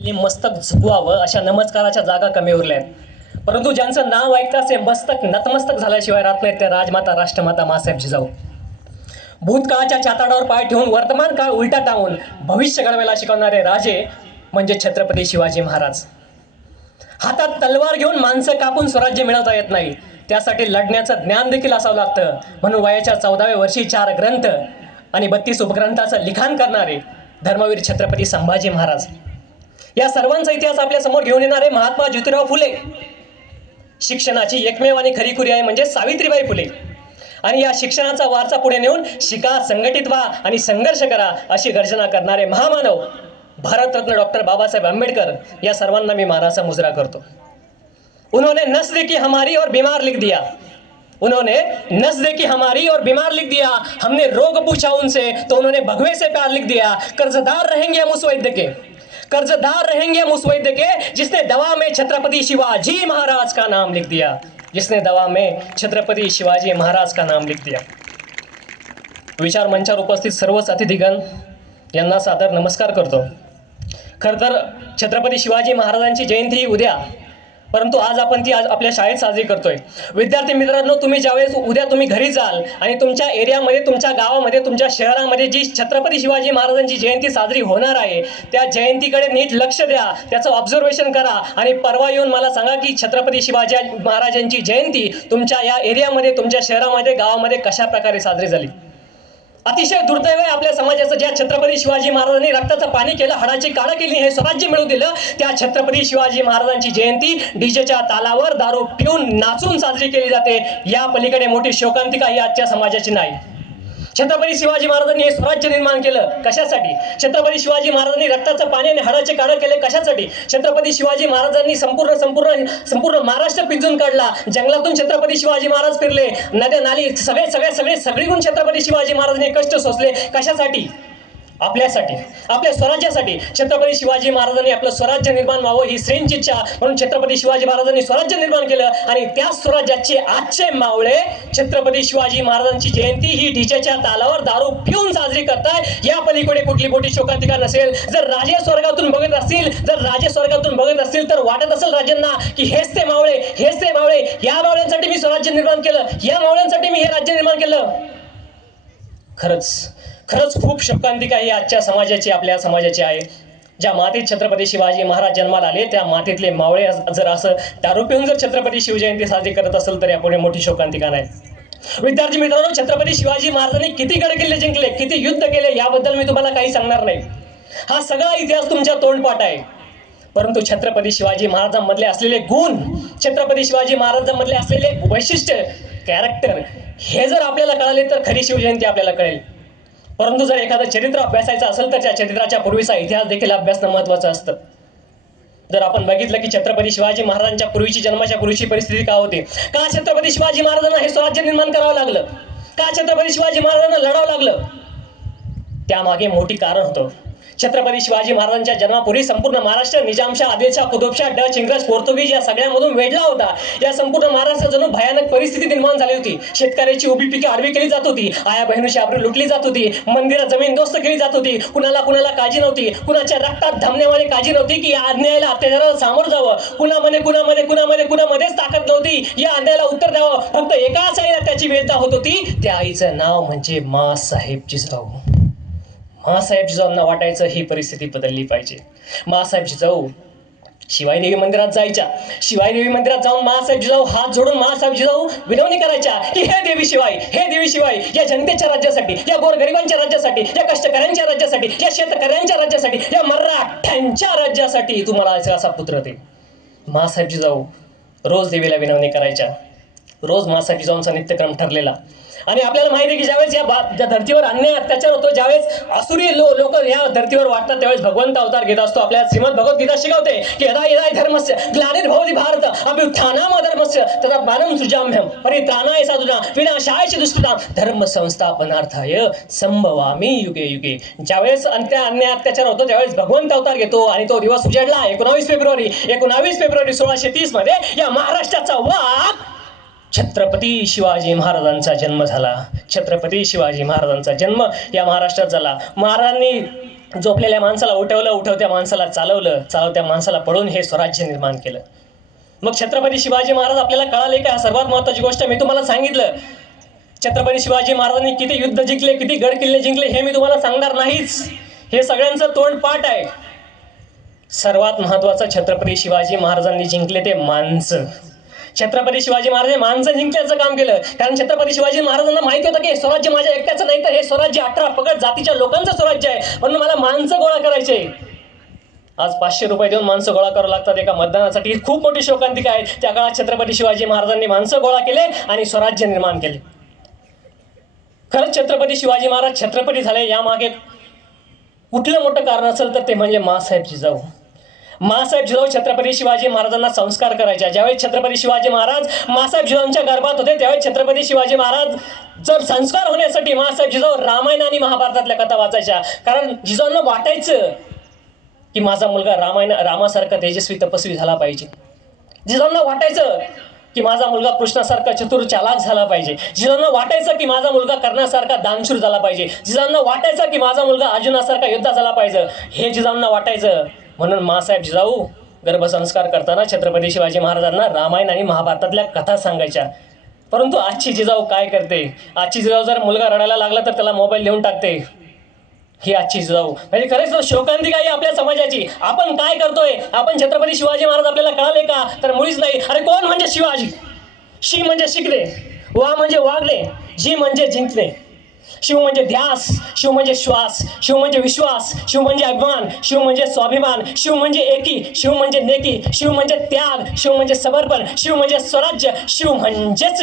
मस्तक झुकवावं अशा नमस्काराच्या जागा कमी उरल्या आहेत. परंतु ज्यांचं नाव ऐकताच ते मस्तक नतमस्तक झाल्याशिवाय राहत नाहीत ते राजमाता राष्ट्रमाता माँसाहेब जिजाऊ. भूतकाळाच्या चाताडावर पाय ठेवून वर्तमान काळ उलटा टाळून भविष्य घडवायला शिकवणारे राजे म्हणजे छत्रपती शिवाजी महाराज. हातात तलवार घेऊन माणसं कापून स्वराज्य मिळवता येत नाही, त्यासाठी लढण्याचं ज्ञान देखील असावं लागतं. म्हणून वयाच्या 14व्या वर्षी 4 ग्रंथ आणि 32 उपग्रंथाचं लिखाण करणारे धर्मवीर छत्रपती संभाजी महाराज. या सर्वांचा इतिहास आपल्या समोर घेऊन येणारे महात्मा ज्योतिराव फुले. शिक्षणाची एकमेव आणि खरीखुरी आहे म्हणजे सावित्रीबाई फुले. आणि या शिक्षणाचा वारसा पुढे नेऊन शिका, संघटित व्हा आणि संघर्ष करा अशी गर्जना करणारे महामानव भारतरत्न डॉक्टर बाबासाहेब आंबेडकर. या सर्वांना मी मानाचा मुजरा करतो. उन्होंने नस देखी हमारी और बीमार लिख दिया. उन्होंने नस देखी हमारी और बीमार लिख दिया. हमने रोग पूछा उनसे तो उन्होंने भगवे से प्यार लिख दिया. कर्जदार रहेंगे हम उस वैद्य के, कर्जदार रहेंगे हम उस वैद्य के जिसने दवा में छत्रपति शिवाजी महाराज का नाम लिख दिया. जिसने दवा में छत्रपति शिवाजी महाराज का नाम लिख दिया. विचार मंचावर उपस्थित सर्वच अतिथीगण यांना सादर नमस्कार करतो. खरं तर छत्रपती शिवाजी महाराजांची जयंती उद्या, परंतु आज आपण ती आपल्या शाळेत साजरी करतोय. विद्यार्थी मित्रांनो, तुम्ही ज्यावेळेस उद्या तुम्ही घरी जाल आणि तुमच्या एरियामध्ये, तुमच्या गावामध्ये, तुमच्या शहरामध्ये जी छत्रपती शिवाजी महाराजांची जयंती साजरी होणार आहे त्या जयंतीकडे नीट लक्ष द्या, त्याचं ऑब्झर्वेशन करा आणि परवा येऊन मला सांगा की छत्रपती शिवाजी महाराजांची जयंती तुमच्या या एरियामध्ये, तुमच्या शहरामध्ये, गावामध्ये कशा प्रकारे साजरी झाली. अतिशय दुर्दैव आहे आपल्या समाजाचं. ज्या छत्रपती शिवाजी महाराजांनी रक्ताचं पाणी केलं, हाडाची काळं केली, हे स्वराज्य मिळवून दिलं, त्या छत्रपती शिवाजी महाराजांची जयंती डीजेच्या तालावर दारू पिऊन नाचून साजरी केली जाते. या पलीकडे मोठी शोकांतिका ही आजच्या समाजाची नाही. छत्रपती शिवाजी महाराजांनी हे स्वराज्य निर्माण केलं कशासाठी? छत्रपती शिवाजी महाराजांनी रक्ताचं पाणी आणि हाडाचे काळं केले कशासाठी? छत्रपती शिवाजी महाराजांनी संपूर्ण महाराष्ट्र पिंजून काढला. जंगलातून छत्रपती शिवाजी महाराज फिरले, नद्या नाली सगळीकडून छत्रपती शिवाजी महाराजांनी कष्ट सोसले कशासाठी? आपल्यासाठी, आपल्या स्वराज्यासाठी. छत्रपती शिवाजी महाराजांनी आपलं स्वराज्य निर्माण व्हावं ही श्रेंची इच्छा म्हणून छत्रपती शिवाजी महाराजांनी स्वराज्य निर्माण केलं आणि त्या स्वराज्याचे आजचे मावळे छत्रपती शिवाजी महाराजांची जयंती ही डीजेच्या तालावर दारू पिऊन साजरी करताय. या पलीकडे कुठली मोठी शोकांतिका नसेल. जर राजे स्वर्गातून बघत असतील तर वाटत असेल राजांना की हेच ते मावळे, या मावळ्यांसाठी मी स्वराज्य निर्माण केलं, या मावळ्यांसाठी मी हे राज्य निर्माण केलं. खरंच खूप शोकांतिका ही आजच्या समाजाची, आपल्या समाजाची आहे. ज्या मातीत छत्रपती शिवाजी महाराज जन्माला आले त्या मातीतले मावळे जर असं दारू पिऊन जर छत्रपती शिवजयंती साजरी करत असेल तर यापुढे मोठी शोकांतिका नाही. विद्यार्थी मित्रांनो, छत्रपती शिवाजी महाराजांनी किती गडकिल्ले जिंकले, किती युद्ध केले याबद्दल मी तुम्हाला काही सांगणार नाही. हा सगळा इतिहास तुमच्या तोंडपाठ आहे. परंतु छत्रपती शिवाजी महाराजांमधले असलेले गुण, छत्रपती शिवाजी महाराजांमधले असलेले वैशिष्ट्य, कॅरेक्टर हे जर आपल्याला कळाले तर खरी शिवजयंती आपल्याला कळेल. परंतु जर एखादं चरित्र अभ्यासायचं असेल तर त्या चरित्राच्या पूर्वीचा इतिहास देखील अभ्यासणं महत्त्वाचं असतं. जर आपण बघितलं की छत्रपती शिवाजी महाराजांच्या पूर्वीची, जन्माच्या पूर्वीची परिस्थिती का होती, का छत्रपती शिवाजी महाराजांना हे स्वराज्य निर्माण करावं लागलं, का छत्रपती शिवाजी महाराजांना लढावं लागलं, त्यामागे मोठी कारण होतं. छत्रपती शिवाजी महाराजांच्या जन्मापूर्वी संपूर्ण महाराष्ट्र निजामशाह, आदिलशाह, कुतुबशाह, डच, इंग्रज, पोर्तुगीज या सगळ्यामधून वेढला होता. या संपूर्ण महाराष्ट्रात जणू भयानक परिस्थिती निर्माण झाली होती. शेतकऱ्याची उभी पिके आडवी केली जात होती, आया बहिणीची आबरू लुटली जात होती, मंदिरात जमीन दोस्त केली जात होती, कुणाला काळजी नव्हती, कुणाच्या रक्तात धामण्यावाली काळजी नव्हती की या अन्यायाला, अत्याचाराला सामोरं जावं, कुणामध्येच ताकद नव्हती या अन्यायाला उत्तर द्यावं. फक्त एकाच आईला त्याची वेदना होत होती, त्या आईचं नाव म्हणजे माँसाहेब जिजाऊ. माँसाहेब जिजाऊंना वाटायचं ही परिस्थिती बदलली पाहिजे. माँसाहेब जिजाऊ शिवाईदेवी मंदिरात जायच्या. शिवाईदेवी मंदिरात जाऊन माँसाहेब जिजाऊ हात जोडून माँसाहेब जिजाऊ विनवणी करायच्या की हे देवी शिवाई, या जनतेच्या राज्यासाठी, या गोरगरिबांच्या राज्यासाठी, या कष्टकऱ्यांच्या राज्यासाठी, या शेतकऱ्यांच्या राज्यासाठी, या मराठ्यांच्या राज्यासाठी तुम्हाला असा पुत्र दे. माँसाहेब जिजाऊ रोज देवीला विनवणी करायच्या. रोज माँसाहेब जिजाऊंचा नित्यक्रम ठरलेला. आणि आपल्याला माहिती आहे की ज्यावेळेस या धर्तीवर अन्याय अत्याचार होतो, ज्यावेळेस असुरी लोक या धर्तीवर वाटतात, त्यावेळेस भगवंत अवतार घेत असतो. आपल्याला श्रीमद भगवद्गीता शिकवते की यदा यदा धर्मस्य ग्लानिर्भवति भारत अभ्युत्थानम् अधर्मस्य तदा ज्ञानं सृजाम्यहं परित्राणाय साधूनां विनाशाय च दुष्कृतां धर्म संस्थापनार्थाय संभवामि युगे युगे. ज्यावेळेस अन्याय अत्याचार होतो त्यावेळेस भगवंत अवतार घेतो आणि तो दिवस उजाडला 19 फेब्रुवारी 1630 मध्ये या महाराष्ट्राचा वाघ छत्रपती शिवाजी महाराजांचा जन्म झाला. छत्रपती शिवाजी महाराजांचा जन्म या महाराष्ट्रात झाला. महाराजांनी झोपलेल्या माणसाला उठवलं, उठवत्या माणसाला चालवलं, चालवत्या माणसाला पळून हे स्वराज्य निर्माण केलं. मग छत्रपती शिवाजी महाराज आपल्याला कळाले का? सर्वात महत्त्वाची गोष्ट मी तुम्हाला सांगितलं. छत्रपती शिवाजी महाराजांनी किती युद्ध जिंकले, किती गड किल्ले जिंकले हे मी तुम्हाला सांगणार नाहीच. हे सगळ्यांचं तोंडपाठ आहे. सर्वात महत्त्वाचं छत्रपती शिवाजी महाराजांनी जिंकले ते माणसं. छत्रपती शिवाजी महाराज माणसं जिंकण्याचं काम केलं. कारण छत्रपती शिवाजी महाराजांना माहिती होतं की हे स्वराज्य माझ्या एकट्याचं नाही, तर हे स्वराज्य 18 पगड जातीच्या लोकांचं स्वराज्य आहे. म्हणून मला माणसं गोळा करायचे. आज 500 रुपये देऊन माणसं गोळा करावं लागतात एका मतदानासाठी. ही खूप मोठी शोकांतिका आहे. त्या काळात छत्रपती शिवाजी महाराजांनी माणसं गोळा केले आणि स्वराज्य निर्माण केले. खरंच छत्रपती शिवाजी महाराज छत्रपती झाले यामागे कुठलं मोठं कारण असेल तर ते म्हणजे माँसाहेब जिजाऊ. माँसाहेब जिजाऊ छत्रपती शिवाजी महाराजांना संस्कार करायच्या. ज्यावेळेस छत्रपती शिवाजी महाराज माँसाहेब जिजाऊंच्या गर्भात होते त्यावेळेस छत्रपती शिवाजी महाराज जर संस्कार होण्यासाठी माँसाहेब जिजाऊ रामायण आणि महाभारतातल्या कथा वाचायच्या. कारण जिजाऊंना वाटायचं की माझा मुलगा रामासारखा तेजस्वी तपस्वी झाला पाहिजे. जिजाऊंना वाटायचं की माझा मुलगा कृष्णासारखा चतुर चालाक झाला पाहिजे. जिजाऊंना वाटायचं की माझा मुलगा कर्णासारखा दानशूर झाला पाहिजे. जिजाऊंना वाटायचं की माझा मुलगा अर्जुनासारखा योद्धा झाला पाहिजे. हे जिजाऊंना वाटायचं. म्हणून माँसाहेब जिजाऊ गर्भसंस्कार करताना छत्रपती शिवाजी महाराजांना रामायण आणि महाभारतातल्या कथा सांगायच्या. परंतु आजची जिजाऊ काय करते? आजची जिजाऊ जर मुलगा रडायला लागला तर त्याला मोबाईल देऊन टाकते. ही आजची जिजाऊ म्हणजे खरंच शोकांतिका आहे आपल्या समाजाची. आपण काय करतोय? आपण छत्रपती शिवाजी महाराज आपल्याला कळाले का? तर मुळीच नाही. अरे कोण म्हणजे शिवाजी? शी म्हणजे शिकले, वा म्हणजे वागले, जी म्हणजे जिंकले. शिव म्हणजे ध्यास, शिव म्हणजे श्वास, शिव म्हणजे विश्वास, शिव म्हणजे अभिमान, शिव म्हणजे स्वाभिमान, शिव म्हणजे एकी, शिव म्हणजे नेकी, शिव म्हणजे त्याग, शिव म्हणजे समर्पण, शिव म्हणजे स्वराज्य, शिव म्हणजेच